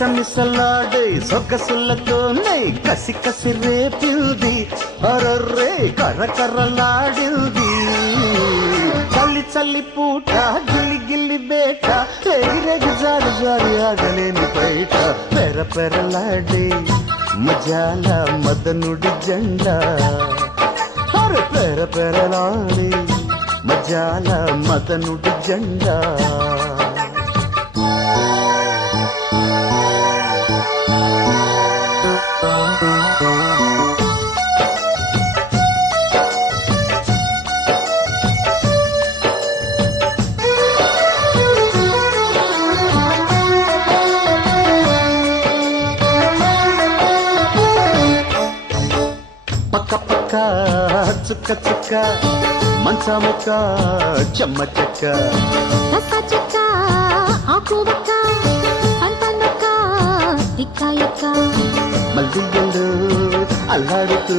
మిసమిసలాడే సొగసులతోనే కసి కసి రేపింది అరర్రే కర్రకర్రలాడింది చల్లి చల్లి పూట గిల్లి గిల్లి బేట ఎగిరెగి జారి జారి ఆగలేని బయట పెర పెరలాడే మజాల మదనుడి జెండా అరే పెర పెరలాడే మజాల మదనుడి జెండా పక్క పక్క చుక్క చుక్క మంచముక్క చెమ్మ చెక్క చెక్క ఆకువక్క అంతనక్క ఇక్క మల్లిగలు అల్లాడుతూ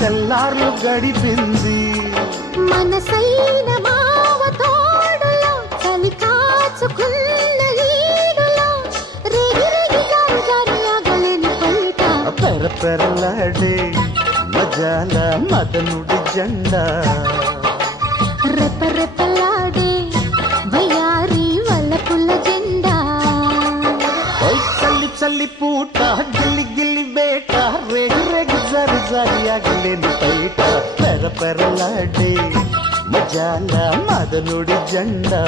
తెల్లార్లు గడిపింది మనసైన మావ తోడులో చలి కాచుకున్న ఈడులో రేగి రేగి జారి జారి ఆగలేని బయట పెర పెరలాడే మజాల మదనుడి జెండా రెప్ప రెప్పలాడే వయ్యారి వల్లపుల్ల జెండా చల్లి చల్లి పూట గిల్లి గిల్లి బేట రేగి రేగి జారి జారి ఆగలేని బయట పెర పెరలాడే మజాల మదనుడి జెండా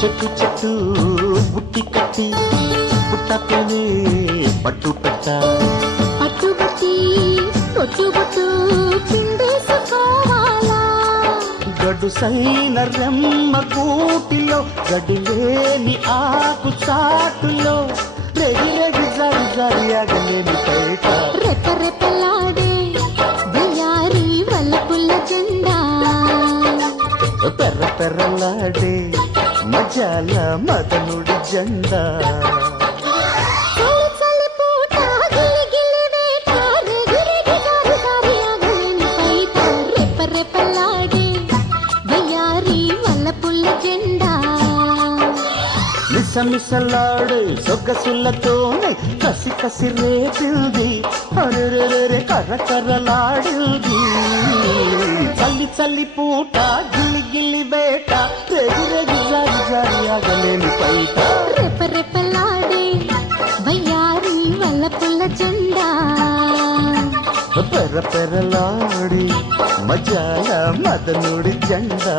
చెట్టు చెట్టు బుట్టి కట్టి పుట్టతోనే పట్టు పెట్ట పట్టుబట్టి పొట్టు పిండేసుకోవాలా గడు సైన రెమ్మ కూటిలో గడిలేని ఆకు చాటులో రెగి రెగి జారి జారి ఆగలేని బయట రెప్ప రెప్పలాడే వయ్యారి వల్లపుల్ల జెండా పెర్ర పెర్రలాడే మజాల మదనుడి జెండా చలి చలి పూట గిలి గిలి వేట రేగి రేగి జారి జారి ఆగలేని బయట రెప్ప రెప్పలాడే వయ్యారి వల్లపుల్ల జెండా మిసమిసలాడే సొగసులతోనే కసి కసి రేపింది అరెరెరె కర్రకర్రలాడింది చల్లి చల్లి పూట గిల్లి గిల్లి బేట రేగి రేగి జారి జారి ఆగలేని బయట రెప్ప రెప్పలాడే వయ్యారి వల్లపుల్ల జెండా పెర పెరలాడి మజాల మదనుడి జెండా